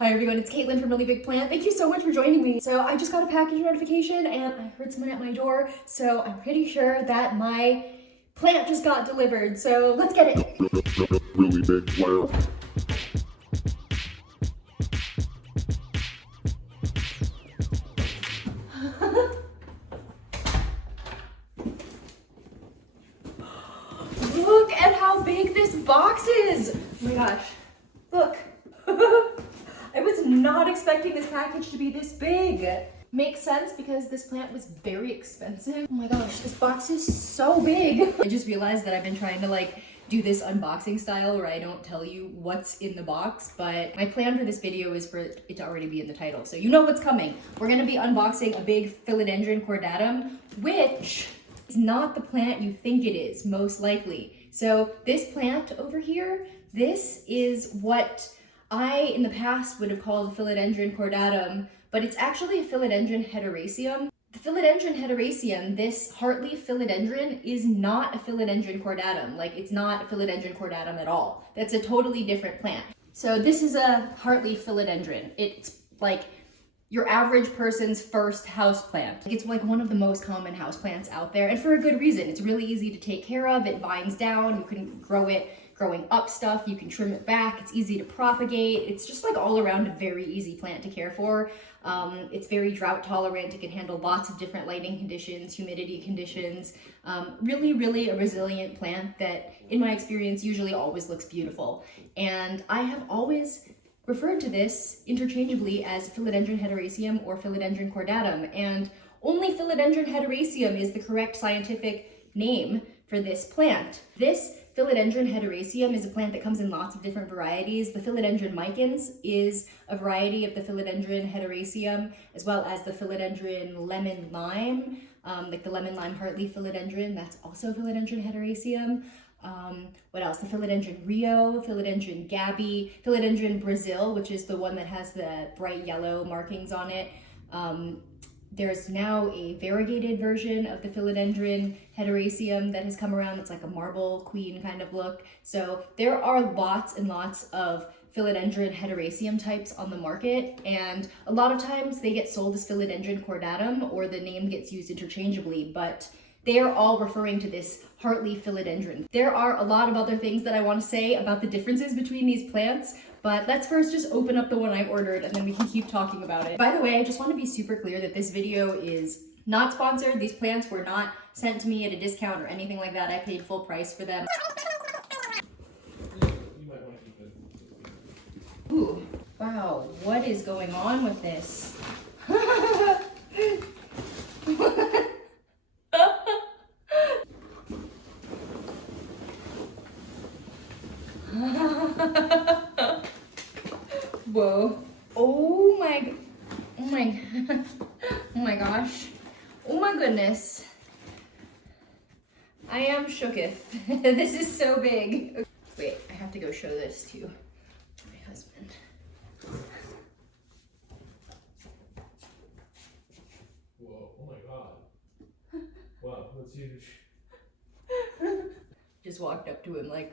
Hi everyone, it's Caitlin from Really Big Plant. Thank you so much for joining me. So I just got a package notification and I heard someone at my door, so I'm pretty sure that my plant just got delivered. So let's get it. Really big plant. Look at how big this box is. Oh my gosh, look. I was not expecting this package to be this big. Makes sense because this plant was very expensive. Oh my gosh, this box is so big. I just realized that I've been trying to do this unboxing style where I don't tell you what's in the box, but my plan for this video is for it to already be in the title. So you know what's coming. We're gonna be unboxing a big Philodendron cordatum, which is not the plant you think it is, most likely. So this plant over here, this is what I, in the past, would have called Philodendron cordatum, but it's actually a Philodendron hederaceum. The Philodendron hederaceum, this Heart Leaf Philodendron, is not a Philodendron cordatum. It's not a Philodendron cordatum at all. That's a totally different plant. So this is a Heart Leaf Philodendron. It's like your average person's first house plant. It's like one of the most common house plants out there, and for a good reason. It's really easy to take care of. It vines down. You can grow it growing up stuff. You can trim it back. It's easy to propagate. It's just all around a very easy plant to care for. It's very drought tolerant. It can handle lots of different lighting conditions, humidity conditions. Really a resilient plant that, in my experience, usually always looks beautiful. And I have always referred to this interchangeably as Philodendron hederaceum or Philodendron cordatum, and only Philodendron hederaceum is the correct scientific name for this plant. This Philodendron hederaceum is a plant that comes in lots of different varieties. The Philodendron micans is a variety of the Philodendron hederaceum, as well as the Philodendron lemon lime, like the lemon lime Heart Leaf Philodendron, that's also Philodendron hederaceum. What else? The Philodendron Rio, Philodendron Gabby, Philodendron Brazil, which is the one that has the bright yellow markings on it. There's now a variegated version of the Philodendron hederaceum that has come around. It's like a marble queen kind of look. So there are lots and lots of Philodendron hederaceum types on the market, and a lot of times they get sold as Philodendron cordatum, or the name gets used interchangeably, but they are all referring to this Heart Leaf Philodendron. There are a lot of other things that I want to say about the differences between these plants, but let's first just open up the one I ordered and then we can keep talking about it. By the way, I just want to be super clear that this video is not sponsored. These plants were not sent to me at a discount or anything like that. I paid full price for them. Ooh, wow, what is going on with this? Whoa. Oh my gosh. Oh my goodness. I am shooketh. This is so big. Wait, I have to go show this to my husband. Whoa, oh my god. Wow, that's huge. Just walked up to him like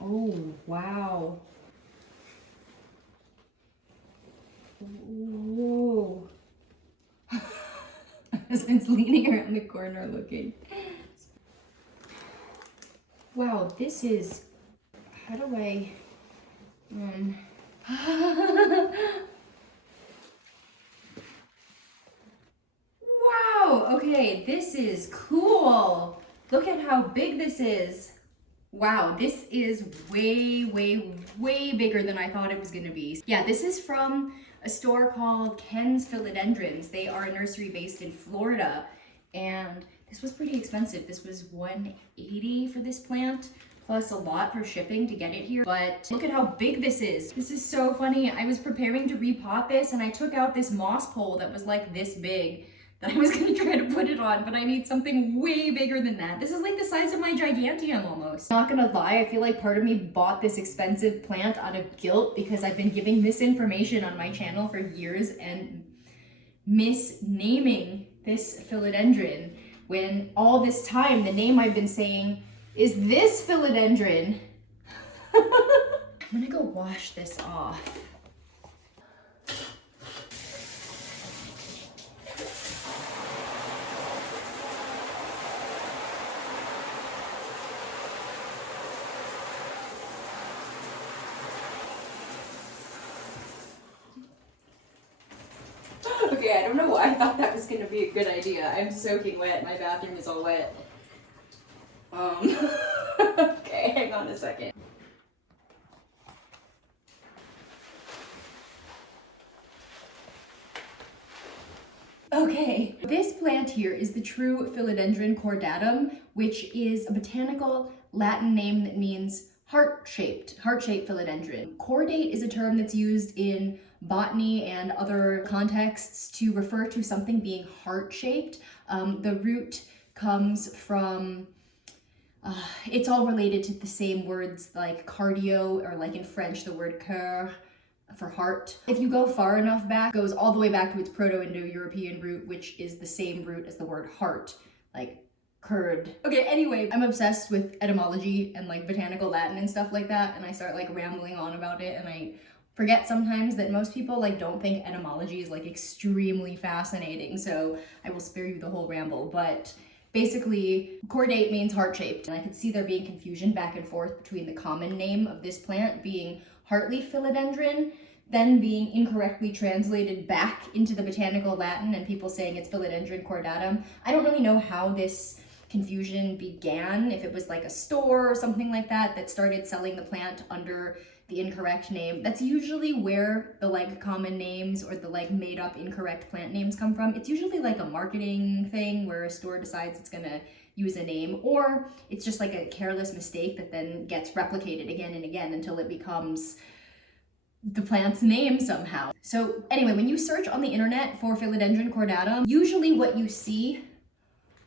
Oh, wow. Whoa. Husband's leaning around the corner looking. Wow, this is, how do I, Wow, okay, this is cool. Look at how big this is. Wow, this is way bigger than I thought it was gonna be. Yeah, this is from a store called Ken's Philodendrons. They are a nursery based in Florida, and this was pretty expensive. This was $180 for this plant, plus a lot for shipping to get it here. But look at how big this is. This is so funny. I was preparing to repot this, and I took out this moss pole that was like this big that I was gonna try to put it on, but I need something way bigger than that. This is like the size of my giganteum almost. Not gonna lie, I feel like part of me bought this expensive plant out of guilt because I've been giving misinformation on my channel for years, and misnaming this philodendron when all this time the name I've been saying is this philodendron. I'm gonna go wash this off. Okay, I don't know why I thought that was gonna be a good idea. I'm soaking wet, my bathroom is all wet. Okay, hang on a second. Okay, this plant here is the TRUE Philodendron cordatum, which is a botanical Latin name that means heart-shaped philodendron. Cordate is a term that's used in botany and other contexts to refer to something being heart-shaped. The root comes from, it's all related to the same words like cardio, or like in French, the word cœur for heart. If you go far enough back, it goes all the way back to its Proto-Indo-European root, which is the same root as the word heart, like curd. Okay, anyway, I'm obsessed with etymology and like botanical Latin and stuff like that, and I start like rambling on about it, and I forget sometimes that most people like don't think etymology is like extremely fascinating, so I will spare you the whole ramble. But basically, cordate means heart-shaped, and I could see there being confusion back and forth between the common name of this plant being Heart Leaf Philodendron, then being incorrectly translated back into the botanical Latin and people saying it's Philodendron cordatum. I don't really know how this confusion began, if it was like a store or something like that that started selling the plant under the incorrect name. That's usually where the like common names or the like made up incorrect plant names come from. It's usually like a marketing thing where a store decides it's gonna use a name, or it's just like a careless mistake that then gets replicated again and again until it becomes the plant's name somehow. So anyway, when you search on the internet for Philodendron cordatum, usually what you see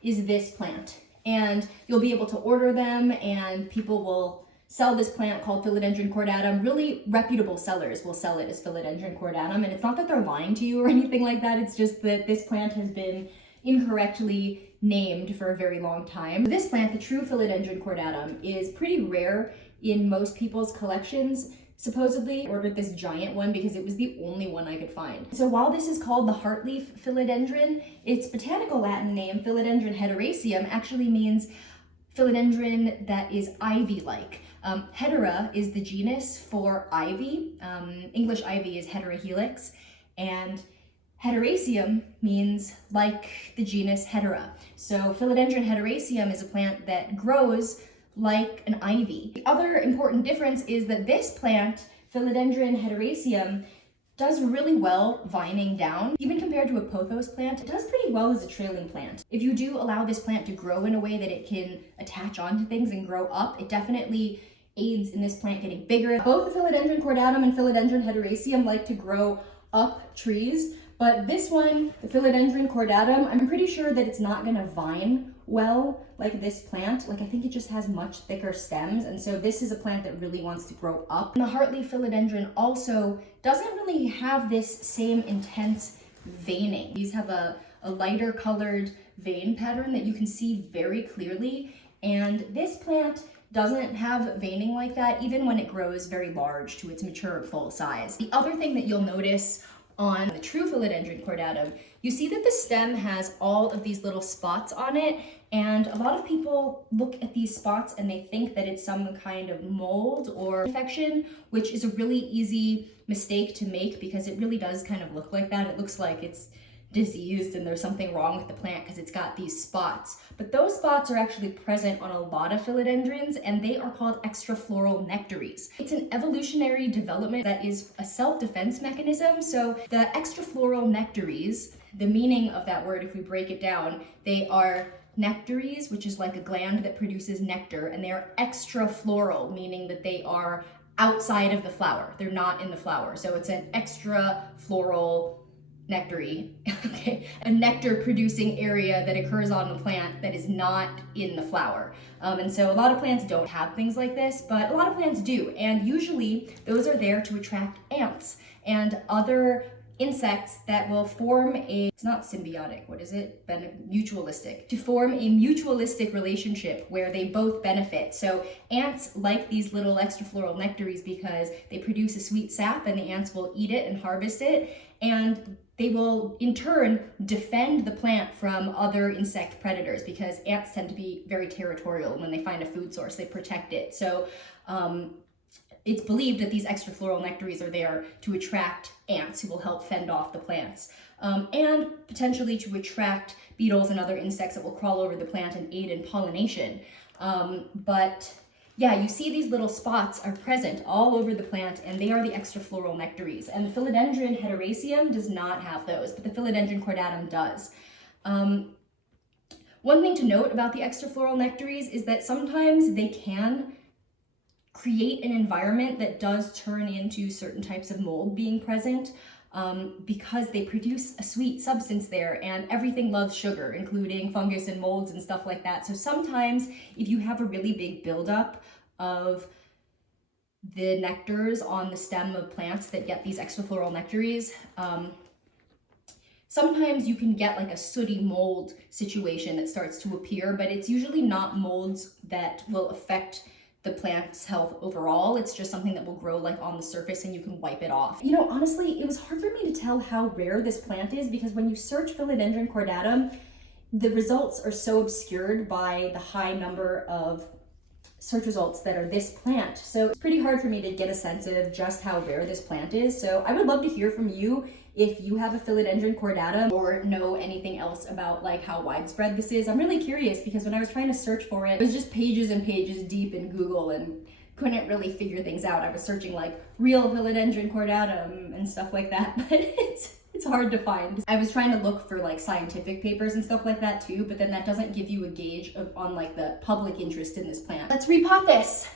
is this plant, and you'll be able to order them, and people will sell this plant called Philodendron cordatum. Really reputable sellers will sell it as Philodendron cordatum, and it's not that they're lying to you or anything like that, it's just that this plant has been incorrectly named for a very long time. This plant, the TRUE Philodendron cordatum, is pretty rare in most people's collections. Supposedly, I ordered this giant one because it was the only one I could find. So while this is called the Heart Leaf Philodendron, its botanical Latin name, Philodendron hederaceum, actually means philodendron that is ivy-like. Hedera is the genus for ivy. English ivy is Hederahelix, and hederaceum means like the genus Hedera. So Philodendron hederaceum is a plant that grows like an ivy. The other important difference is that this plant, Philodendron hederaceum, does really well vining down. Even compared to a pothos plant, it does pretty well as a trailing plant. If you do allow this plant to grow in a way that it can attach onto things and grow up, it definitely aids in this plant getting bigger. Both the Philodendron cordatum and Philodendron hederaceum like to grow up trees, but this one, the Philodendron cordatum, I'm pretty sure that it's not gonna vine well like this plant. Like, I think it just has much thicker stems, and so this is a plant that really wants to grow up. And the Heart Leaf Philodendron also doesn't really have this same intense veining. These have a lighter colored vein pattern that you can see very clearly, and this plant doesn't have veining like that even when it grows very large to its mature full size. The other thing that you'll notice on the TRUE Philodendron cordatum, you see that the stem has all of these little spots on it, and a lot of people look at these spots and they think that it's some kind of mold or infection, which is a really easy mistake to make because it really does kind of look like that. It looks like it's diseased and there's something wrong with the plant because it's got these spots. But those spots are actually present on a lot of philodendrons, and they are called extrafloral nectaries. It's an evolutionary development that is a self-defense mechanism. So the extrafloral nectaries, the meaning of that word, if we break it down, they are nectaries, which is like a gland that produces nectar, and they are extrafloral, meaning that they are outside of the flower. They're not in the flower. So it's an extrafloral nectary, okay, a nectar producing area that occurs on the plant that is not in the flower. And so a lot of plants don't have things like this, but a lot of plants do. And usually those are there to attract ants and other insects that will form it's not symbiotic, what is it? Mutualistic. To form a mutualistic relationship where they both benefit. So ants like these little extrafloral nectaries because they produce a sweet sap and the ants will eat it and harvest it. And they will in turn defend the plant from other insect predators because ants tend to be very territorial. When they find a food source, they protect it. So it's believed that these extrafloral nectaries are there to attract ants who will help fend off the plants, and potentially to attract beetles and other insects that will crawl over the plant and aid in pollination. But yeah, you see these little spots are present all over the plant, and they are the extrafloral nectaries. And the Philodendron hederaceum does not have those, but the Philodendron cordatum does. One thing to note about the extrafloral nectaries is that sometimes they can create an environment that does turn into certain types of mold being present, because they produce a sweet substance there, and everything loves sugar, including fungus and molds and stuff like that. So sometimes if you have a really big buildup of the nectars on the stem of plants that get these extrafloral nectaries, sometimes you can get like a sooty mold situation that starts to appear, but it's usually not molds that will affect the plant's health overall. It's just something that will grow like on the surface and you can wipe it off. You know, honestly, it was hard for me to tell how rare this plant is because when you search Philodendron cordatum, the results are so obscured by the high number of search results that are this plant. So it's pretty hard for me to get a sense of just how rare this plant is. So I would love to hear from you if you have a Philodendron cordatum or know anything else about like how widespread this is. I'm really curious because when I was trying to search for it, it was just pages and pages deep in Google and couldn't really figure things out. I was searching like real Philodendron cordatum and stuff like that, but it's hard to find. I was trying to look for like scientific papers and stuff like that too, but then that doesn't give you a gauge on like the public interest in this plant. Let's repot this.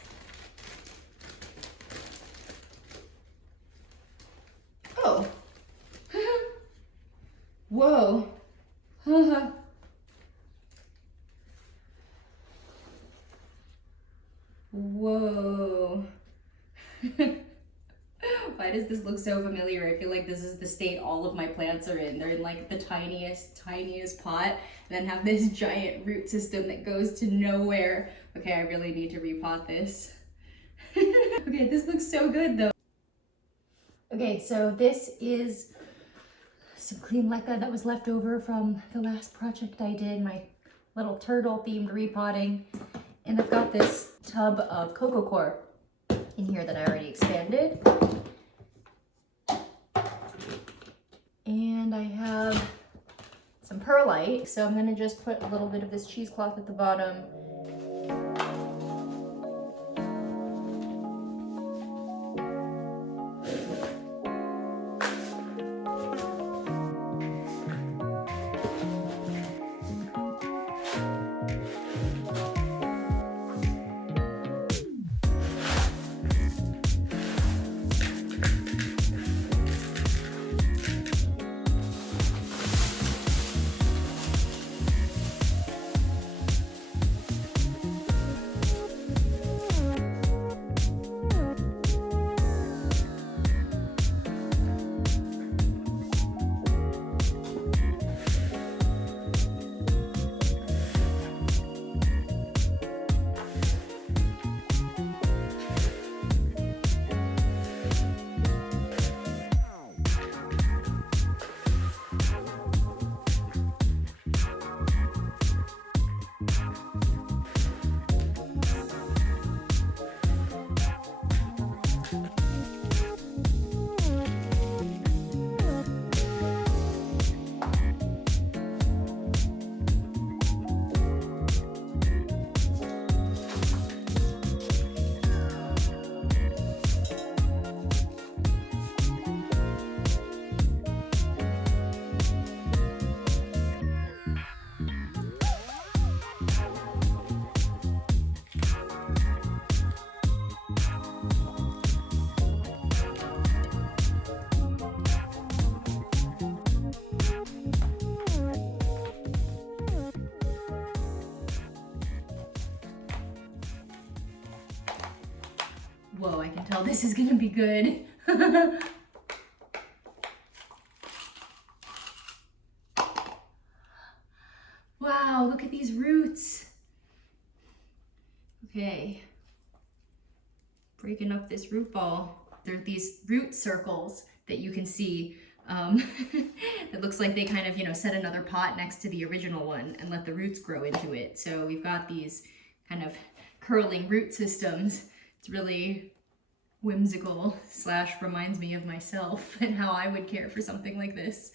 Oh. Whoa. Whoa. Why does this look so familiar? I feel like this is the state all of my plants are in. They're in like the tiniest pot, and then have this giant root system that goes to nowhere. Okay, I really need to repot this. Okay, this looks so good though. Okay, so this is some clean leca that was left over from the last project I did, my little turtle themed repotting. And I've got this tub of coco coir in here that I already expanded. And I have some perlite, so I'm gonna just put a little bit of this cheesecloth at the bottom. Whoa, I can tell this is gonna be good. Wow, look at these roots. Okay. Breaking up this root ball. There are these root circles that you can see. It looks like they kind of, you know, set another pot next to the original one and let the roots grow into it. So we've got these kind of curling root systems. It's really whimsical / reminds me of myself and how I would care for something like this.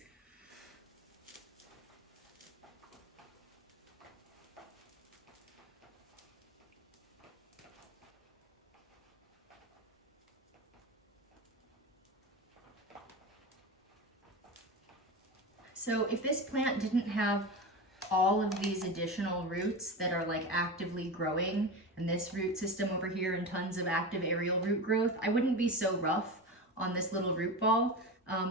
So if this plant didn't have all of these additional roots that are like actively growing and this root system over here and tons of active aerial root growth, I wouldn't be so rough on this little root ball.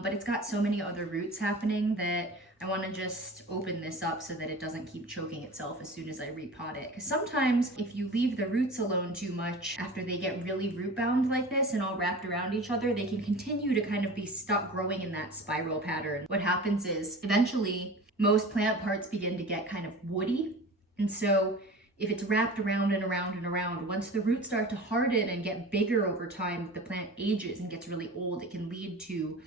But it's got so many other roots happening that I want to just open this up so that it doesn't keep choking itself as soon as I repot it. Because sometimes if you leave the roots alone too much after they get really root bound like this and all wrapped around each other, they can continue to kind of be stuck growing in that spiral pattern. What happens is eventually most plant parts begin to get kind of woody. And so if it's wrapped around and around and around, once the roots start to harden and get bigger over time, if the plant ages and gets really old, it can lead to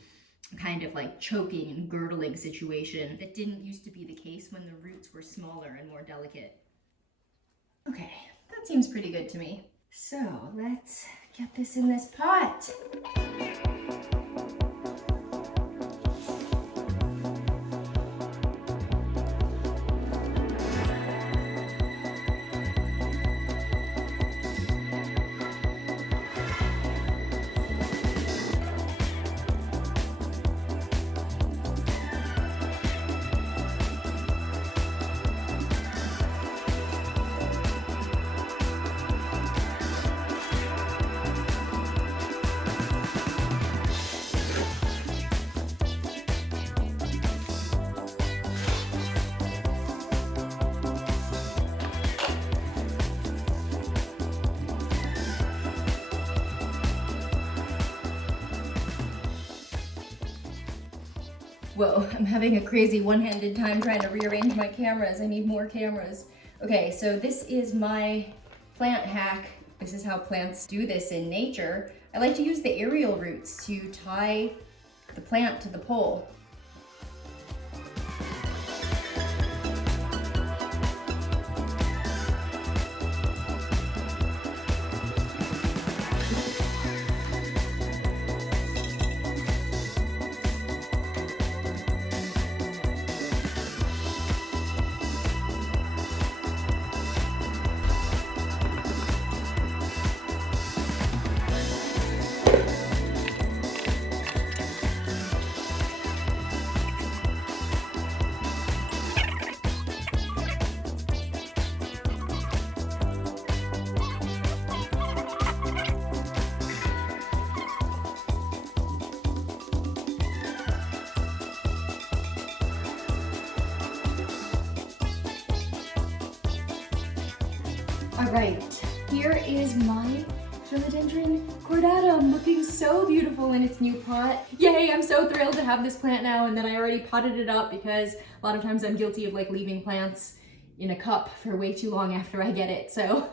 kind of like choking and girdling situation that didn't used to be the case when the roots were smaller and more delicate. Okay, that seems pretty good to me. So let's get this in this pot. Whoa, I'm having a crazy one-handed time trying to rearrange my cameras. I need more cameras. Okay, so this is my plant hack. This is how plants do this in nature. I like to use the aerial roots to tie the plant to the pole. All right, here is my Philodendron cordatum, looking so beautiful in its new pot. Yay, I'm so thrilled to have this plant now, and then I already potted it up because a lot of times I'm guilty of like leaving plants in a cup for way too long after I get it, so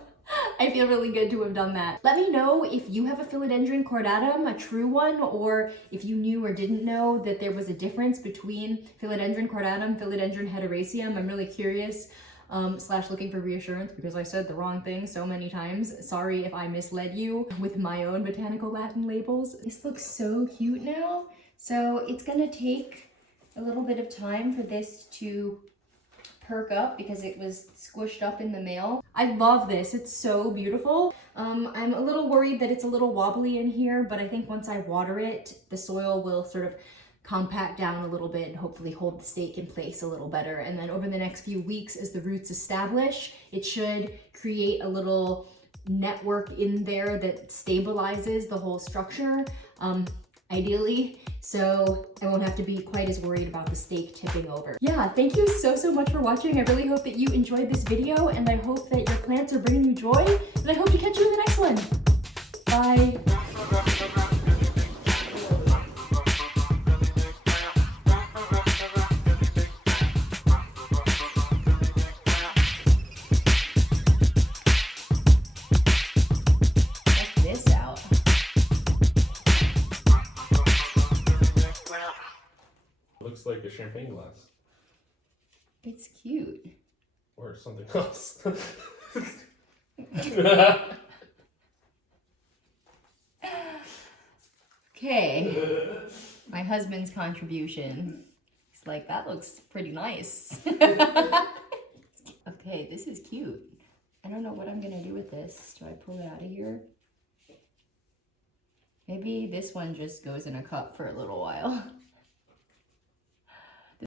I feel really good to have done that. Let me know if you have a Philodendron cordatum, a true one, or if you knew or didn't know that there was a difference between Philodendron cordatum, Philodendron hederaceum. I'm really curious. / looking for reassurance because I said the wrong thing so many times. Sorry if I misled you with my own botanical Latin labels. This looks so cute now. So it's gonna take a little bit of time for this to perk up because it was squished up in the mail. I love this, it's so beautiful. I'm a little worried that it's a little wobbly in here, but I think once I water it, the soil will sort of compact down a little bit and hopefully hold the stake in place a little better. And then over the next few weeks, as the roots establish, it should create a little network in there that stabilizes the whole structure, ideally. So I won't have to be quite as worried about the stake tipping over. Yeah, thank you so much for watching. I really hope that you enjoyed this video, and I hope that your plants are bringing you joy, and I hope to catch you in the next one. Bye. like a champagne glass. It's cute. Or something else. Okay. My husband's contribution. He's like, that looks pretty nice. Okay, this is cute. I don't know what I'm gonna do with this. Do I pull it out of here? Maybe this one just goes in a cup for a little while.